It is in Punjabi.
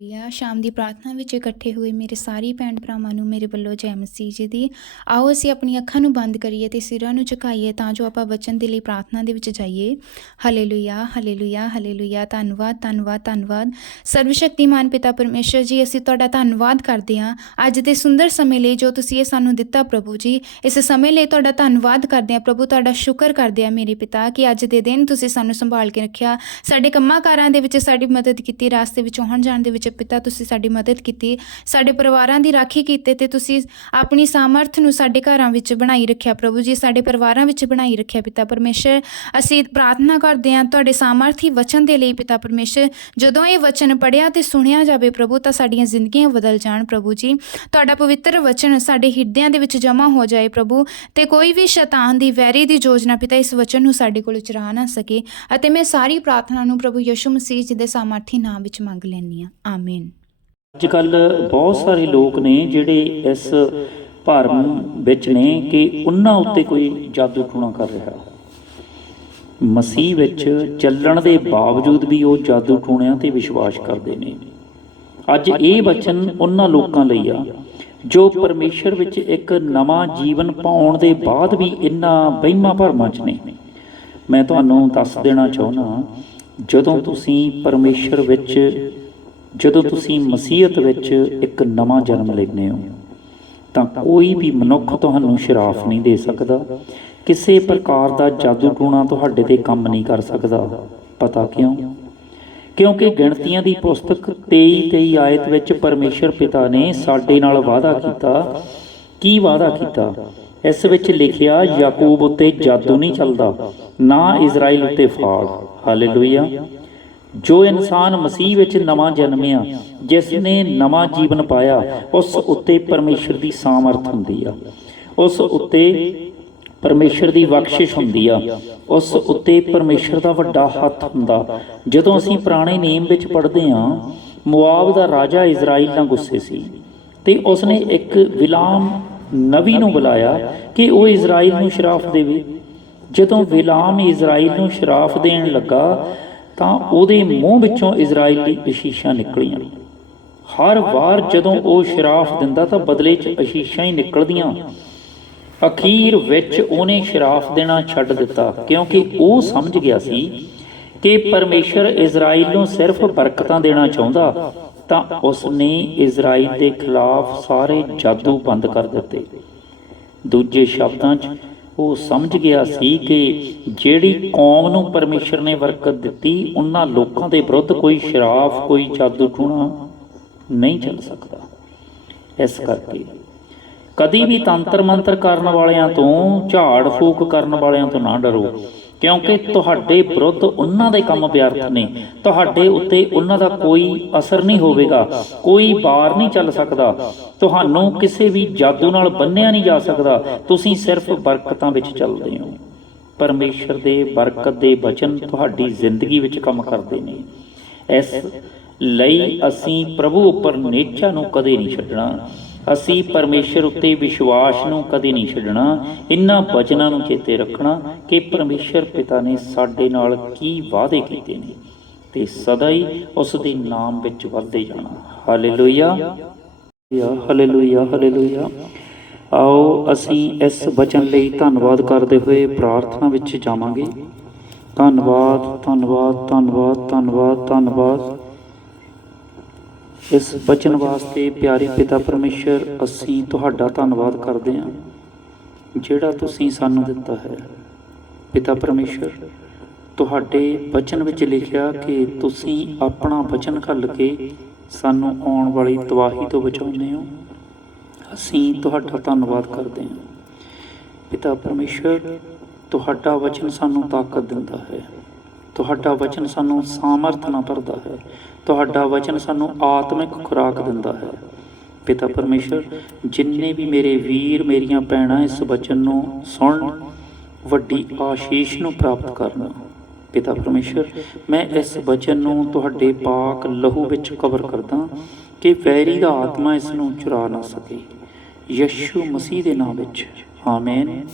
ਯਾ ਸ਼ਾਮ ਦੀ ਪ੍ਰਾਰਥਨਾ ਵਿੱਚ ਇਕੱਠੇ ਹੋਏ ਮੇਰੇ ਸਾਰੇ ਭੈਣ ਭਰਾਵਾਂ ਨੂੰ ਮੇਰੇ ਵੱਲੋਂ ਜੈ ਮਸੀਹ ਜੀ ਦੀ, ਆਓ ਅਸੀਂ ਆਪਣੀਆਂ ਅੱਖਾਂ ਨੂੰ ਬੰਦ ਕਰੀਏ ਤੇ ਸਿਰਾਂ ਨੂੰ ਝੁਕਾਈਏ ਤਾਂ ਜੋ ਆਪਾਂ ਵਚਨ ਦੇ ਲਈ ਪ੍ਰਾਰਥਨਾ ਦੇ ਵਿੱਚ ਜਾਈਏ। ਹਾਲੇਲੂਇਆ ਹਾਲੇਲੂਇਆ ਹਾਲੇਲੂਇਆ ਧੰਨਵਾਦ ਧੰਨਵਾਦ ਧੰਨਵਾਦ। ਸਰਵ ਸ਼ਕਤੀਮਾਨ ਪਿਤਾ ਪਰਮੇਸ਼ਰ ਜੀ, ਅਸੀਂ ਤੁਹਾਡਾ ਧੰਨਵਾਦ ਕਰਦੇ ਹਾਂ ਅੱਜ ਦੇ ਸੁੰਦਰ ਸਮੇਂ ਲਈ ਜੋ ਤੁਸੀਂ ਇਹ ਸਾਨੂੰ ਦਿੱਤਾ ਪ੍ਰਭੂ ਜੀ। ਇਸ ਸਮੇਂ ਲਈ ਤੁਹਾਡਾ ਧੰਨਵਾਦ ਕਰਦੇ ਹਾਂ। ਪ੍ਰਭੂ, ਤੁਹਾਡਾ ਸ਼ੁਕਰ ਕਰਦੇ ਹਾਂ ਮੇਰੇ ਪਿਤਾ ਕਿ ਅੱਜ ਦੇ ਦਿਨ ਤੁਸੀਂ ਸਾਨੂੰ ਸੰਭਾਲ ਕੇ ਰੱਖਿਆ। ਸਾਡੇ ਕੰਮਾਂ ਕਾਰਾਂ ਦੇ ਵਿੱਚ ਸਾਡੀ ਮਦਦ ਕੀਤੀ, ਰਾਸਤੇ ਵਿੱਚ ਆਉਣ ਜਾਣ ਦੇ ਵਿੱਚ ਪਿਤਾ ਤੁਸੀਂ ਸਾਡੀ ਮਦਦ ਕੀਤੀ, ਸਾਡੇ ਪਰਿਵਾਰਾਂ ਦੀ ਰਾਖੀ ਕੀਤੀ ਤੇ ਤੁਸੀਂ ਆਪਣੀ ਸਾਮਰਥ ਨੂੰ ਸਾਡੇ ਘਰਾਂ ਵਿੱਚ ਬਣਾਈ ਰੱਖਿਆ ਪ੍ਰਭੂ ਜੀ, ਸਾਡੇ ਪਰਿਵਾਰਾਂ ਵਿੱਚ ਬਣਾਈ ਰੱਖਿਆ ਪਿਤਾ ਪਰਮੇਸ਼ਰ। ਅਸੀਂ ਪ੍ਰਾਰਥਨਾ ਕਰਦੇ ਹਾਂ, ਤੁਹਾਡੇ ਸਾਮਰਥੀ ਵਚਨ ਦੇ ਲਈ ਪਿਤਾ ਪਰਮੇਸ਼ਰ, ਜਦੋਂ ਇਹ ਵਚਨ ਪੜਿਆ ਤੇ ਸੁਣਿਆ ਜਾਵੇ ਪ੍ਰਭੂ, ਤਾਂ ਸਾਡੀਆਂ ਜ਼ਿੰਦਗੀਆਂ ਬਦਲ ਜਾਣ ਪ੍ਰਭੂ ਜੀ। ਤੁਹਾਡਾ ਪਵਿੱਤਰ ਵਚਨ ਸਾਡੇ ਹਿਰਦਿਆਂ ਦੇ ਵਿੱਚ ਜਮ੍ਹਾਂ ਹੋ ਜਾਏ ਪ੍ਰਭੂ, ਤੇ ਕੋਈ ਵੀ ਸ਼ੈਤਾਨ ਦੀ ਵੈਰੀ ਦੀ ਯੋਜਨਾ ਪਿਤਾ ਇਸ ਵਚਨ ਨੂੰ ਸਾਡੇ ਕੋਲ ਚੁਰਾ ਨਾ ਸਕੇ। ਅਤੇ ਮੈਂ ਸਾਰੀ ਪ੍ਰਾਰਥਨਾ ਨੂੰ ਪ੍ਰਭੂ ਯਿਸੂ ਮਸੀਹ ਜੀ ਦੇ ਸਾਮਰਥੀ ਨਾਮ ਵਿੱਚ ਮੰਗ ਲੈਂਦੀ ਹਾਂ। ਆਮੀਨ ਅੱਜ ਕੱਲ ਬਹੁਤ ਸਾਰੇ ਲੋਕ ਨੇ ਜਿਹੜੇ ਇਸ ਭਰਮ ਵਿੱਚ ਨੇ ਕਿ ਉਹਨਾਂ ਉੱਤੇ ਕੋਈ ਜਾਦੂ ਟੂਣਾ ਕਰ ਰਿਹਾ। ਮਸੀਹ ਵਿੱਚ ਚੱਲਣ ਦੇ ਬਾਵਜੂਦ ਵੀ ਉਹ ਜਾਦੂ ਟੂਣਿਆਂ ਤੇ ਵਿਸ਼ਵਾਸ ਕਰਦੇ ਨੇ। ਅੱਜ ਇਹ ਬਚਨ ਉਹਨਾਂ ਲੋਕਾਂ ਲਈ ਆ, ਜੋ ਪਰਮੇਸ਼ਰ ਵਿੱਚ ਇੱਕ ਨਵਾਂ ਜੀਵਨ ਪਾਉਣ ਦੇ ਬਾਅਦ ਵੀ ਇਹਨਾਂ ਵਹਿਮਾਂ ਭਰਮਾਂ 'ਚ ਨੇ। ਮੈਂ ਤੁਹਾਨੂੰ ਦੱਸ ਦੇਣਾ ਚਾਹੁੰਦਾ ਜਦੋਂ ਤੁਸੀਂ ਪਰਮੇਸ਼ਰ ਵਿੱਚ ਜਦੋਂ ਤੁਸੀਂ ਮਸੀਹਤ ਵਿੱਚ ਇੱਕ ਨਵਾਂ ਜਨਮ ਲੈਂਦੇ ਹੋ, ਤਾਂ ਕੋਈ ਵੀ ਮਨੁੱਖ ਤੁਹਾਨੂੰ ਸ਼ਰਾਫ ਨਹੀਂ ਦੇ ਸਕਦਾ। ਕਿਸੇ ਪ੍ਰਕਾਰ ਦਾ ਜਾਦੂ ਟੂਣਾ ਤੁਹਾਡੇ ਤੇ ਕੰਮ ਨਹੀਂ ਕਰ ਸਕਦਾ। ਪਤਾ ਕਿਉਂ? ਕਿਉਂਕਿ ਗਿਣਤੀਆਂ ਦੀ ਪੁਸਤਕ 23 23 ਆਇਤ ਵਿੱਚ ਪਰਮੇਸ਼ਰ ਪਿਤਾ ਨੇ ਸਾਡੇ ਨਾਲ ਵਾਅਦਾ ਕੀਤਾ। ਕੀ ਵਾਅਦਾ ਕੀਤਾ? ਇਸ ਵਿੱਚ ਲਿਖਿਆ, ਯਾਕੂਬ ਉੱਤੇ ਜਾਦੂ ਨਹੀਂ ਚੱਲਦਾ, ਨਾ ਇਜ਼ਰਾਈਲ ਉੱਤੇ ਫਾੜ। ਹਾਲੇਲੂਇਆ। ਜੋ ਇਨਸਾਨ ਮਸੀਹ ਵਿੱਚ ਨਵਾਂ ਜਨਮਿਆ, ਜਿਸ ਨੇ ਨਵਾਂ ਜੀਵਨ ਪਾਇਆ, ਉਸ ਉੱਤੇ ਪਰਮੇਸ਼ਰ ਦੀ ਸਾਮਰਥ ਹੁੰਦੀ ਆ। ਉਸ ਉੱਤੇ ਪਰਮੇਸ਼ਰ ਦੀ ਬਖਸ਼ਿਸ਼ ਹੁੰਦੀ ਆ। ਉਸ ਉੱਤੇ ਪਰਮੇਸ਼ਰ ਦਾ ਵੱਡਾ ਹੱਥ ਹੁੰਦਾ। ਜਦੋਂ ਅਸੀਂ ਪੁਰਾਣੇ ਨੇਮ ਵਿੱਚ ਪੜ੍ਹਦੇ ਹਾਂ ਮੁਆਬ ਦਾ ਰਾਜਾ ਇਜ਼ਰਾਈਲ ਨਾਲ ਗੁੱਸੇ ਸੀ ਤੇ ਉਸਨੇ ਇੱਕ ਵਿਲਾਮ ਨਵੀ ਨੂੰ ਬੁਲਾਇਆ ਕਿ ਉਹ ਇਜ਼ਰਾਈਲ ਨੂੰ ਸ਼ਰਾਫ ਦੇਵੇ। ਜਦੋਂ ਵਿਲਾਮ ਇਜ਼ਰਾਈਲ ਨੂੰ ਸ਼ਰਾਫ ਦੇਣ ਲੱਗਾ ਤਾਂ ਉਹਦੇ ਮੂੰਹ ਵਿੱਚੋਂ ਇਜ਼ਰਾਈਲ ਅਸ਼ੀਸ਼ਾਂ ਨਿਕਲੀਆਂ। ਹਰ ਵਾਰ ਜਦੋਂ ਉਹ ਸ਼ਰਾਫ ਦਿੰਦਾ ਤਾਂ ਬਦਲੇ 'ਚ ਅਸ਼ੀਸ਼ਾਂ ਹੀ ਨਿਕਲਦੀਆਂ। ਅਖੀਰ ਵਿੱਚ ਉਹਨੇ ਸ਼ਰਾਫ ਦੇਣਾ ਛੱਡ ਦਿੱਤਾ, ਕਿਉਂਕਿ ਉਹ ਸਮਝ ਗਿਆ ਸੀ ਕਿ ਪਰਮੇਸ਼ਰ ਇਜ਼ਰਾਈਲ ਨੂੰ ਸਿਰਫ ਬਰਕਤਾਂ ਦੇਣਾ ਚਾਹੁੰਦਾ, ਤਾਂ ਉਸਨੇ ਇਜ਼ਰਾਈਲ ਦੇ ਖਿਲਾਫ ਸਾਰੇ ਜਾਦੂ ਬੰਦ ਕਰ ਦਿੱਤੇ। ਦੂਜੇ ਸ਼ਬਦਾਂ 'ਚ ਉਹ ਸਮਝ ਗਿਆ ਸੀ ਕਿ ਜਿਹੜੀ ਕੌਮ ਨੂੰ ਪਰਮੇਸ਼ਰ ਨੇ ਬਰਕਤ ਦਿੱਤੀ, ਉਹਨਾਂ ਲੋਕਾਂ ਦੇ ਵਿਰੁੱਧ ਕੋਈ ਸ਼ਰਾਫ ਕੋਈ ਜਾਦੂ ਟੂਣਾ ਨਹੀਂ ਚੱਲ ਸਕਦਾ। ਇਸ ਕਰਕੇ ਕਦੀ ਵੀ ਤੰਤਰ ਮੰਤਰ ਕਰਨ ਵਾਲਿਆਂ ਤੋਂ, ਝਾੜ ਫੂਕ ਕਰਨ ਵਾਲਿਆਂ ਤੋਂ ਨਾ ਡਰੋ। ਕਿਉਂਕਿ ਤੁਹਾਡੇ ਵਿਰੁੱਧ ਉਹਨਾਂ ਦੇ ਕੰਮ ਵਿਅਰਥ ਨੇ। ਤੁਹਾਡੇ ਉੱਤੇ ਉਹਨਾਂ ਦਾ ਕੋਈ ਅਸਰ ਨਹੀਂ ਹੋਵੇਗਾ। ਕੋਈ ਬਾਰ ਨਹੀਂ ਚੱਲ ਸਕਦਾ। ਤੁਹਾਨੂੰ ਕਿਸੇ ਵੀ ਜਾਦੂ ਨਾਲ ਬੰਨਿਆ ਨਹੀਂ ਜਾ ਸਕਦਾ। ਤੁਸੀਂ ਸਿਰਫ ਬਰਕਤਾਂ ਵਿੱਚ ਚੱਲਦੇ ਹੋ। ਪਰਮੇਸ਼ਰ ਦੇ ਬਰਕਤ ਦੇ ਬਚਨ ਤੁਹਾਡੀ ਜ਼ਿੰਦਗੀ ਵਿੱਚ ਕੰਮ ਕਰਦੇ ਨੇ। ਇਸ ਲਈ ਅਸੀਂ ਪ੍ਰਭੂ ਉੱਪਰ ਨੇਚਾ ਨੂੰ ਕਦੇ ਨਹੀਂ ਛੱਡਣਾ। ਅਸੀਂ ਪਰਮੇਸ਼ਰ ਉੱਤੇ ਵਿਸ਼ਵਾਸ ਨੂੰ ਕਦੇ ਨਹੀਂ ਛੱਡਣਾ, ਇਨ੍ਹਾਂ ਬਚਨਾਂ ਨੂੰ ਚੇਤੇ ਰੱਖਣਾ ਕਿ ਪਰਮੇਸ਼ਰ ਪਿਤਾ ਨੇ ਸਾਡੇ ਨਾਲ ਕੀ ਵਾਅਦੇ ਕੀਤੇ ਨੇ ਤੇ ਸਦਾ ਹੀ ਉਸ ਦੇ ਨਾਮ ਵਿੱਚ ਵਧਦੇ ਜਾਣਾ। ਹਾਲੇਲੂਇਆ। ਯਾ ਹਾਲੇਲੂਇਆ ਹਾਲੇਲੂਇਆ। ਆਓ ਅਸੀਂ ਇਸ ਬਚਨ ਲਈ ਧੰਨਵਾਦ ਕਰਦੇ ਹੋਏ ਪ੍ਰਾਰਥਨਾ ਵਿੱਚ ਜਾਵਾਂਗੇ। ਧੰਨਵਾਦ ਧੰਨਵਾਦ ਧੰਨਵਾਦ ਧੰਨਵਾਦ ਧੰਨਵਾਦ। ਇਸ ਬਚਨ ਵਾਸਤੇ ਪਿਆਰੇ ਪਿਤਾ ਪਰਮੇਸ਼ਰ, ਅਸੀਂ ਤੁਹਾਡਾ ਧੰਨਵਾਦ ਕਰਦੇ ਹਾਂ, ਜਿਹੜਾ ਤੁਸੀਂ ਸਾਨੂੰ ਦਿੱਤਾ ਹੈ। ਪਿਤਾ ਪਰਮੇਸ਼ਰ, ਤੁਹਾਡੇ ਬਚਨ ਵਿੱਚ ਲਿਖਿਆ ਕਿ ਤੁਸੀਂ ਆਪਣਾ ਬਚਨ ਘੱਲ ਕੇ ਸਾਨੂੰ ਆਉਣ ਵਾਲੀ ਤਬਾਹੀ ਤੋਂ ਬਚਾਉਂਦੇ ਹੋ। ਅਸੀਂ ਤੁਹਾਡਾ ਧੰਨਵਾਦ ਕਰਦੇ ਹਾਂ। ਪਿਤਾ ਪਰਮੇਸ਼ਰ, ਤੁਹਾਡਾ ਵਚਨ ਸਾਨੂੰ ਤਾਕਤ ਦਿੰਦਾ ਹੈ। ਤੁਹਾਡਾ ਵਚਨ ਸਾਨੂੰ ਸਾਮਰਥ ਨਾਲ ਭਰਦਾ ਹੈ। ਤੁਹਾਡਾ ਵਚਨ ਸਾਨੂੰ ਆਤਮਿਕ ਖੁਰਾਕ ਦਿੰਦਾ ਹੈ। ਪਿਤਾ ਪਰਮੇਸ਼ਰ, ਜਿੰਨੇ ਵੀ ਮੇਰੇ ਵੀਰ, ਮੇਰੀਆਂ ਭੈਣਾਂ ਇਸ ਵਚਨ ਨੂੰ ਸੁਣਨ, ਵੱਡੀ ਆਸ਼ੀਸ਼ ਨੂੰ ਪ੍ਰਾਪਤ ਕਰਨ। ਪਿਤਾ ਪਰਮੇਸ਼ਰ, ਮੈਂ ਇਸ ਵਚਨ ਨੂੰ ਤੁਹਾਡੇ ਪਾਕ ਲਹੂ ਵਿੱਚ ਕਵਰ ਕਰਦਾ ਕਿ ਵੈਰੀ ਦਾ ਆਤਮਾ ਇਸ ਨੂੰ ਚੁਰਾ ਨਾ ਸਕੇ। ਯਿਸੂ ਮਸੀਹ ਦੇ ਨਾਮ ਵਿੱਚ। ਆਮੇਨ।